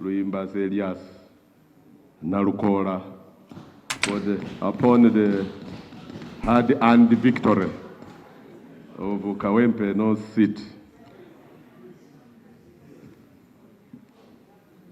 Designates Nalukoola upon the hard-earned victory of Kawempe North seat.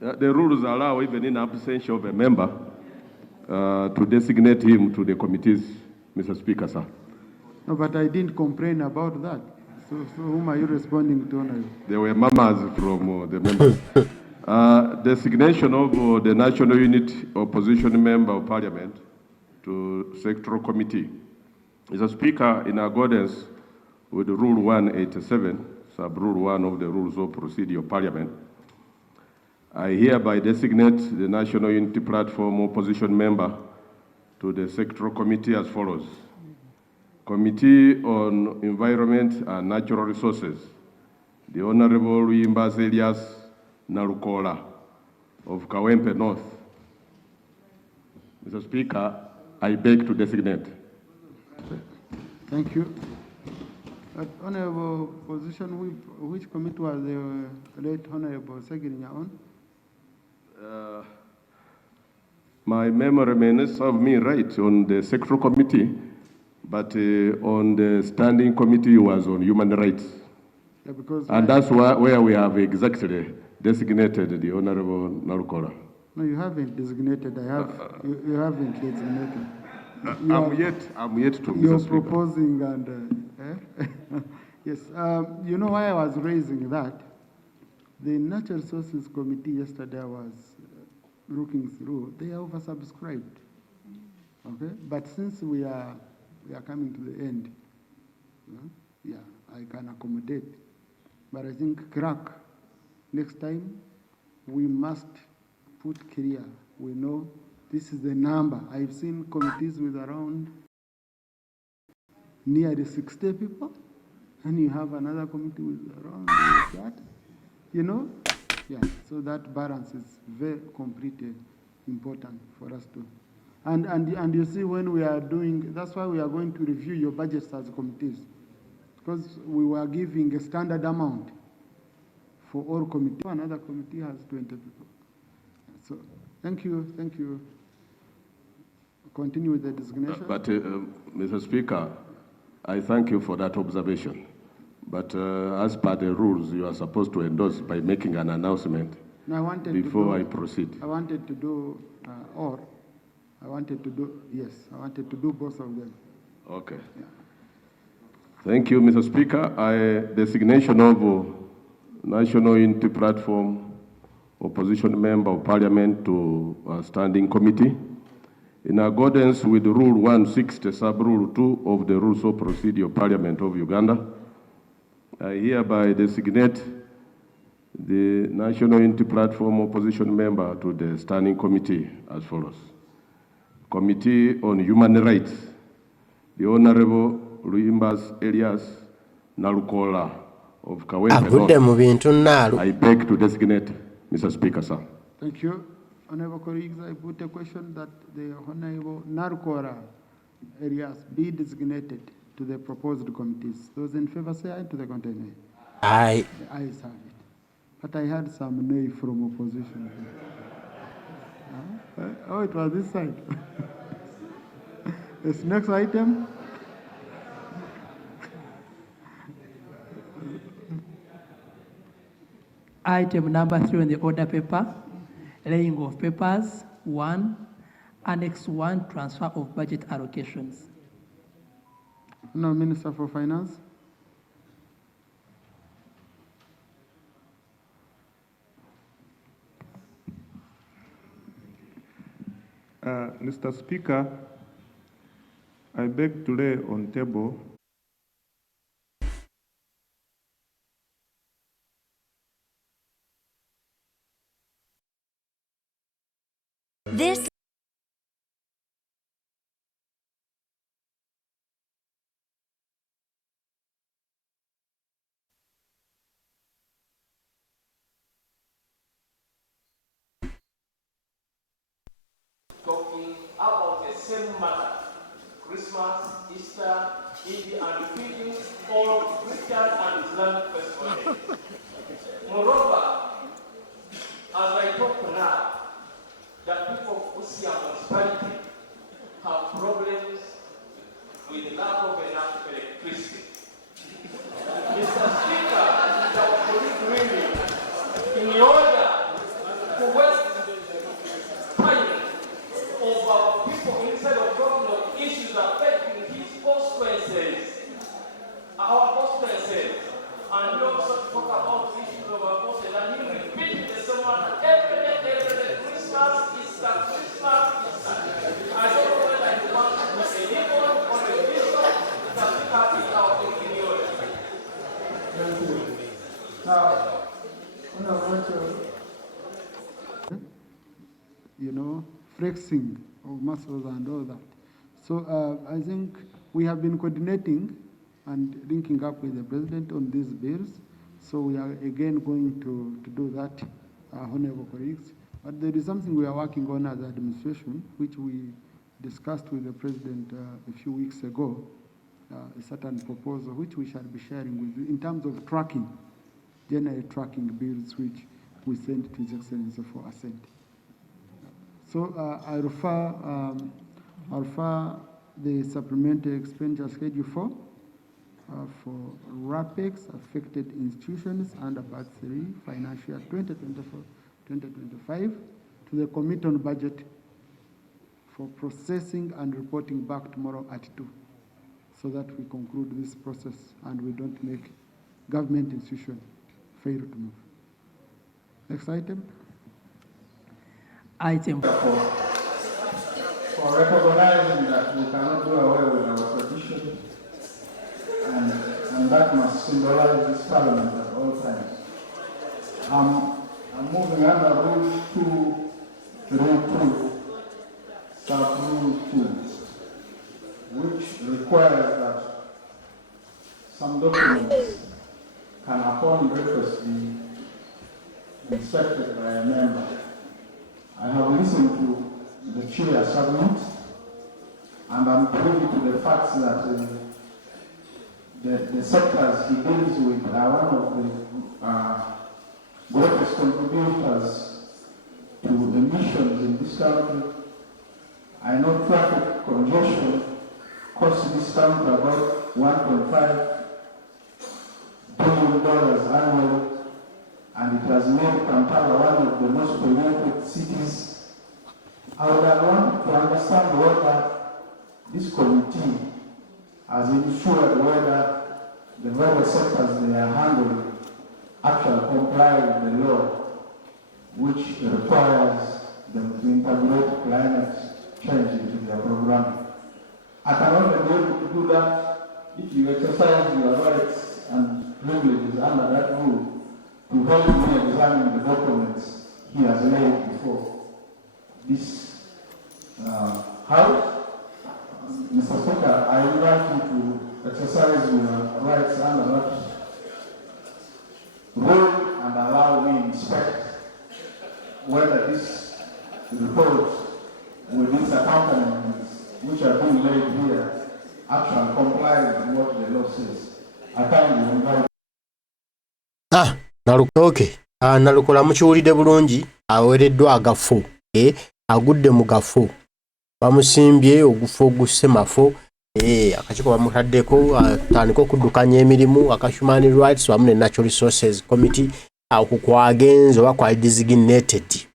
The rules allow, even in absence of a member, to designate him to the committees, Mr. Speaker, sir. No, but I didn't complain about that. So whom are you responding to, Honorable? There were murmurs from the members. Designation of the National Unit Opposition Member of Parliament to Sectoral Committee. Mr. Speaker, in accordance with Rule 187, Sub-Rule 1 of the Rules of Procedure of Parliament, I hereby designate the National Unity Platform Opposition Member to the Sectoral Committee as follows. Committee on Environment and Natural Resources, the Honorable Designates Nalukoola of Kawempe North. Mr. Speaker, I beg to designate. Thank you. Honorable position, which committee was the late Honorable Segirinya on? My memory may not serve me right on the Sectoral Committee, but on the Standing Committee was on Human Rights. Yeah, because and that's where we have exactly designated the Honorable Nalukoola. No, you haven't designated. You haven't designated. I'm yet to. You're proposing and yes. You know why I was raising that? The Natural Resources Committee yesterday I was looking through. They are oversubscribed. Okay, but since we are coming to the end, yeah, I can accommodate. But I think crack. Next time, we must put clear. We know this is the number. I've seen committees with around nearly 60 people, and you have another committee with around that. You know, yeah. So that balance is very completely important for us to. And you see, when we are doing, that's why we are going to review your budgets as committees, because we were giving a standard amount for all committees. Another committee has 20 people. So, thank you. Continue with the designation. But, Mr. Speaker, I thank you for that observation. But as per the rules, you are supposed to endorse by making an announcement before I proceed. I wanted to do I wanted to do both of them. Okay. Yeah. Thank you, Mr. Speaker. Designation of National Unity Platform Opposition Member of Parliament to a Standing Committee. In accordance with Rule 160, Sub-Rule 2 of the Rules of Procedure of Parliament of Uganda, I hereby designate the National Unity Platform Opposition Member to the Standing Committee as follows. Committee on Human Rights, the Honorable Designates Nalukoola of Kawempe North. I beg to designate, Mr. Speaker, sir. Thank you. Honorable colleagues, I put a question that the Honorable Nalukoola areas be designated to the proposed committees. Those in favor say aye to the container. Aye. The ayes have it. But I had some nay from opposition. Oh, it was this side. This next item. Item number 3 on the order paper, laying of papers. 1, Annex 1, transfer of budget allocations. No, Minister for Finance. Mr. Speaker, I beg to lay on table this talking about the same matter, Christmas, Easter, Eid, and feeding all Christian and Islamic festivals. Moreover, as I talk in order to waste time of our people instead of talking of issues affecting his constituencies, our constituencies, and we also talk about issues of our constituencies, and he repeated the same one every day, Christmas, Easter, Christmas, Easter. I don't know whether you want to be a legal or a bishop, that is our thinking here. Thank you. Now, I want to, flexing of muscles and all that. So I think we have been coordinating and linking up with the president on these bills. So we are again going to do that, honorable colleagues. But there is something we are working on as administration, which we discussed with the president a few weeks ago, a certain proposal which we shall be sharing with you in terms of tracking, general tracking bills which we send to His Excellency for assent. So I refer the supplementary expenditure schedule for RAPEX affected institutions under Part 3 financial year 2024-2025 to the Committee on Budget for processing and reporting back tomorrow at 2, so that we conclude this process and we don't make government institution fail to move. Next item. Item for recognizing that we cannot do away with our tradition, and that must symbolize this parliament at all times. I'm moving under Rule 2, Sub-Rule 2, which requires that some documents can, upon request, be inspected by a member. I have listened to the chair's argument, and I'm privy to the facts that the sectors he deals with are one of the greatest contributors to emissions in this country. I know traffic congestion costs this country about $1.5 billion annually, and it has made Kampala one of the most polluted cities. I would have wanted to understand whether this committee has ensured whether the various sectors they are handling actually comply with the law, which requires them to integrate climate change into their program. I can only be able to do that if you exercise your rights and privileges under that rule to help me examine the documents he has laid before this House. Mr. Speaker, I invite you to exercise your rights under that rule and allow me to inspect whether this report with its accompaniments, which are being laid here, actually comply with what the law says. I kindly invite. Nalukoola mukiwulidde bulungi, aweereddwa agafu, agudde mu gafu, bamusimbye ogufu ogusemafu, akakiiko bamutaddeko atandika okuddukanya emirimu, aka Human Rights wamu ne Natural Resources Committee kukwagenza oba kwa designated,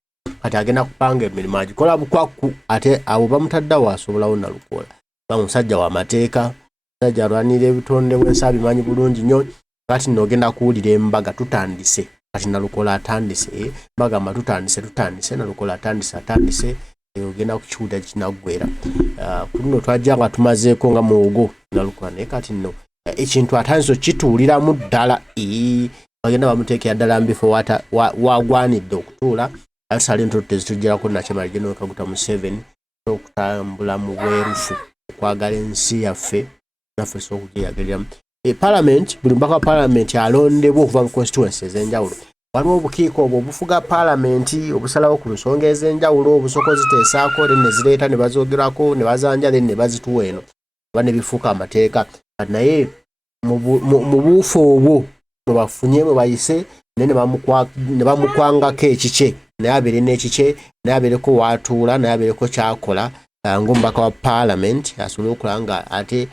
kati agenda kupanga emirimu agikola bukwaku, ate abo bamutaddawo asobolawo Nalukoola bamusajja w'amateeka, musajja alwanira ebitonde bw'ensi abimanyi bulungi nnyo. Kati nogenda kuwulira embaga tutandise, kati Nalukoola atandise, bagamba tutandise, Nalukoola atandise, ogenda kukiwulira kinaggwera. Kuno twajja nga tumazeeko nga muwogo Nalukoola, naye kati nno ekintu atandise kituuliramu ddala, bagenda bamuteekera ddala mbifo wagwanidde okutuula. Atusala entoto tezitugirako Nakimala General Kaguta Museveni okutambula mu bwerufu, okwagala ensi yaffe naffe sokugyeyagaliramu. Parliament, buli mubaka wa Parliament alondebwa okuva mu constituencies ez'enjawulo. Waliwo obukiiko obwo obufuga Parliament obusalawo ku nsonga ez'enjawulo, obusooka oziteesaako ne zireeta ne bazoogerako ne bazanjala ne bazituwa eno oba ne bifuuka amateeka. Naye mu buufu obwo mwe bafunye mwe bayise ne bamukwangako ekikye, naye abeere n'ekikye, naye abeereko w'atuula, naye abeereko ky'akola ng'omubaka wa Parliament asobole okulaba nga ate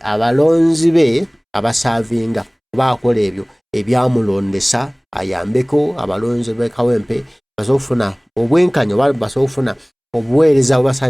abalonzi be abasavinga oba akola ebyo ebyamulondesa ayambeko abalonzi b'ekawempe basobola okufuna obwenkanya oba basobola okufuna obuweereza obubasaanidde